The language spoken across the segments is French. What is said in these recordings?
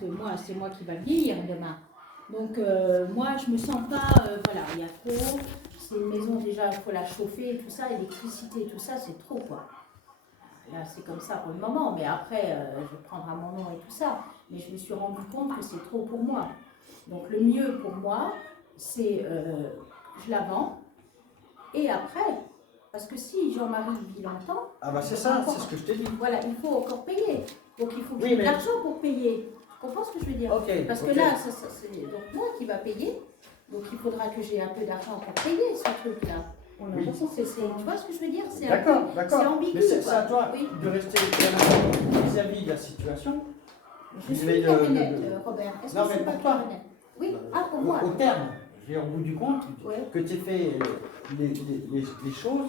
que moi, c'est moi qui va vieillir demain. Donc, moi, je me sens pas, voilà, il y a trop, c'est une maison déjà, il faut la chauffer, tout ça, électricité, tout ça, c'est trop, quoi. Là, c'est comme ça pour le moment, mais après, je vais prendre à mon nom et tout ça. Mais je me suis rendu compte que c'est trop pour moi. Donc, le mieux pour moi, c'est, je la vends, et après, parce que si Jean-Marie vit longtemps... Ah bah c'est ça, c'est ce que je t'ai dit. Voilà, il faut encore payer. Donc, il faut que Oui, j'ai de mais- l'argent pour payer. Tu comprends ce que je veux dire? Ok. Parce que là, c'est donc moi qui va payer. Donc, il faudra que j'ai un peu d'argent pour payer ce truc-là. Oui. Tu vois ce que je veux dire? C'est D'accord, c'est ambigu. Mais c'est quoi. à toi Oui. de rester clairement vis-à-vis de la situation. Je suis Mais claire et nette, Robert. Est-ce Non, que je mais suis pas pour toi. claire et nette? Oui, ah, pour moi. Au terme, je veux dire, au bout du compte, Ouais. que tu aies fait les choses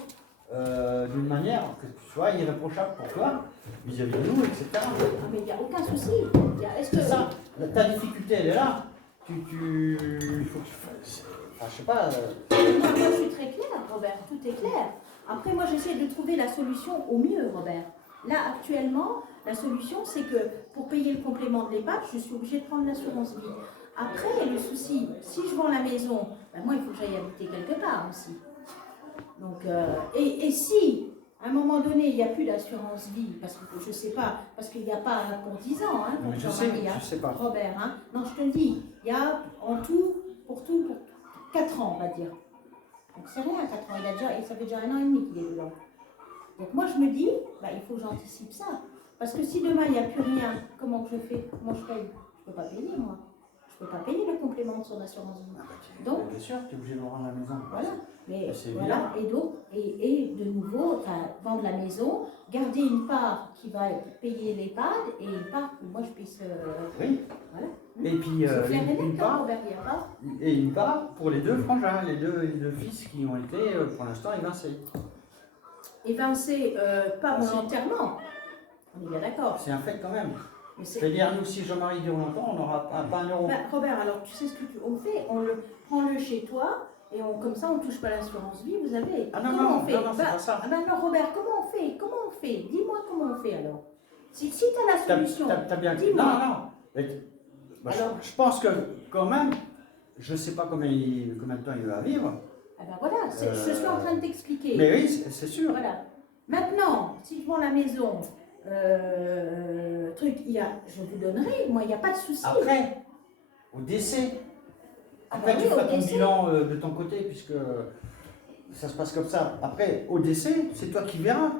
d'une manière que tu sois irréprochable pour toi, vis-à-vis de nous, etc. Ah, mais il n'y a aucun souci. Est-ce C'est que... ça, ta difficulté elle est là. Il faut que tu fasses. Enfin, je sais pas. Moi, je suis très claire, Robert. Tout est clair. Après, moi, j'essaie de trouver la solution au mieux, Robert. Là, actuellement, la solution, c'est que pour payer le complément de l'EHPAD, je suis obligée de prendre l'assurance vie. Après, le souci, si je vends la maison, ben moi, il faut que j'aille habiter quelque part aussi. Donc, et si, à un moment donné, il n'y a plus d'assurance vie, parce que je ne sais pas, parce qu'il n'y a pas pour 10 ans, hein, pour Je Jean-Marie, hein, sais pas. Robert, hein. Non, je te le dis, il y a en tout, pour 4 ans, on va dire. Donc c'est rien, 4 ans, et ça fait déjà 1 an et demi qu'il est dedans. Donc moi, je me dis, bah, il faut que j'anticipe ça. Parce que si demain, il n'y a plus rien, comment je fais? Comment je paye? Je ne peux pas payer, moi. Je ne peux pas payer le complément de son assurance vie. Donc, bien sûr, tu es obligé de rendre la maison. voilà. Mais c'est voilà, et donc, et de nouveau, enfin, vendre la maison, garder une part qui va payer l'EHPAD et une part que moi je puisse. Oui. Voilà. Et puis C'est clair et une net, part, Robert, il n'y a pas. et une part pour les deux frangins, les deux fils qui ont été pour l'instant évincés. Évincé, pas volontairement. On est bien d'accord. C'est un fait quand même. Mais C'est-à-dire, nous, si Jean-Marie dure longtemps, on n'aura pas un euro. Bah, Robert, alors tu sais ce que on fait, prends-le chez toi et comme ça on ne touche pas l'assurance vie, vous avez. Ah non, comment non, on fait? non, c'est pas ça. Ah ben non, Robert, comment on fait? Comment on fait? Dis-moi comment on fait alors. Si tu as la solution, T'as bien... dis-moi. Non. Mais, bah, Alors, je pense que quand même, je ne sais pas combien de temps il va vivre. ah ben voilà, je suis en train de t'expliquer. Mais oui, c'est sûr. Voilà. Maintenant, si je vends la maison, je vous donnerai, moi il n'y a pas de souci. Après, au décès, après bah tu oui, feras au ton décès. bilan de ton côté, puisque ça se passe comme ça. Après, au décès, c'est toi qui verras.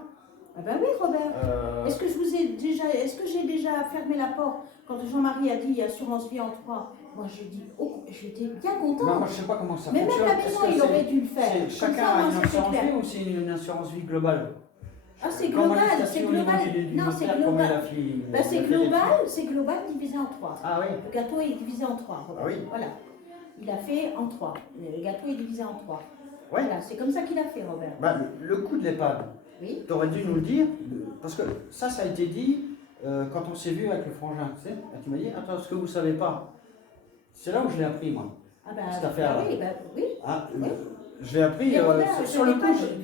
Ah ben oui, Robert. Est-ce que j'ai déjà fermé la porte quand Jean-Marie a dit assurance vie en 3? Moi j'étais bien contente. Non, moi je sais pas comment ça Mais fonctionne. même la maison, il aurait dû le faire. Comme Chacun ça, a moi, une c'était assurance clair. vie ou c'est une assurance vie globale? Ah, c'est Comment global, les c'est stations au niveau global. du Non, c'est notaire, comment global. il a fait- Ben, c'est global divisé en 3. Ah oui. Le gâteau est divisé en 3. Ah oui. Voilà. Il a fait en 3. Le gâteau est divisé en 3. Ouais. Voilà, c'est comme ça qu'il a fait, Robert. Bah, le coût de l'EHPAD, Oui. tu aurais dû nous le dire, parce que ça a été dit quand on s'est vu avec le frangin, tu sais. Tu m'as dit, attends, ce que vous ne savez pas, c'est là où je l'ai appris, moi. Ah ben, Cette affaire-là. oui, oui. Ah, Oui. je l'ai appris Mais Robert, sur le coup.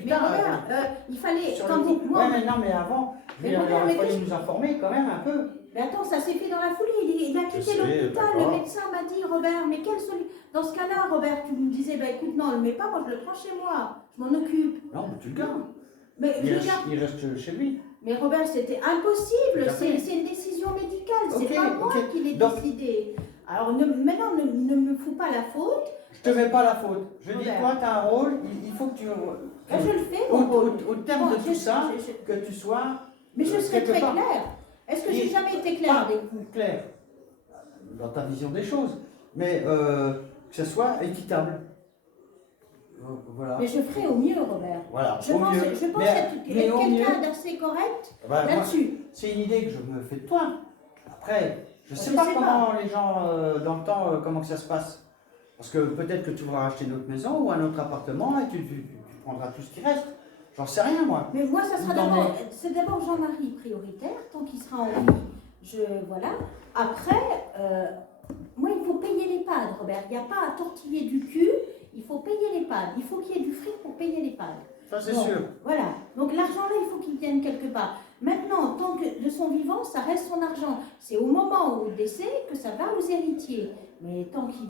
mais Robert, il fallait, sur quand le coup. moi, Ouais, mais non, mais avant, Mais il Robert, aurait mais fallu qu'est-ce- nous informer quand même un peu. mais attends, ça s'est fait dans la foulée. Il a quitté sais, l'hôpital. d'accord. Le médecin m'a dit, Robert, mais quelle solution? Dans ce cas-là, Robert, tu me disais, bah écoute, non, le mets pas, moi je le prends chez moi. Je m'en occupe. Non, mais tu le gardes. Mais je le garde. Il reste chez lui. Mais Robert, c'était impossible. Tout à fait. C'est une décision médicale. C'est Ok, pas moi ok. qui l'ai Donc- décidé. Alors maintenant, ne me fous pas la faute. Je te mets pas la faute. Je dis, Robert. toi, tu as un rôle, il faut que tu. Ben, je le fais, mon rôle. Au terme Bon, de tout ça, que tu sois. Mais je serai quelque très part- claire. Est-ce que Et j'ai jamais été claire pas avec vous? clair dans ta vision des choses, mais que ce soit équitable. Voilà. Mais je ferai au mieux, Robert. Voilà. Je au pense mieux. être mais au mieux, quelqu'un d'assez correct bah, moi, là-dessus. c'est une idée que je me fais de toi. Après, je ne sais Je pas sais comment les gens, dans le temps, comment que ça se passe. Parce que peut-être que tu voudras racheter une autre maison ou un autre appartement et tu prendras tout ce qui reste. J'en sais rien, moi. Mais moi, ça sera Dans d'abord, c'est d'abord Jean-Marie prioritaire, tant qu'il sera en vie. Voilà. Après, moi, il faut payer l'EHPAD, Robert. Il n'y a pas à tortiller du cul. Il faut payer l'EHPAD. Il faut qu'il y ait du fric pour payer l'EHPAD. Ça, c'est Donc, sûr. Voilà. Donc l'argent là, il faut qu'il vienne quelque part. Maintenant, tant que de son vivant, ça reste son argent. C'est au moment où il décède que ça va aux héritiers. Mais tant qu'il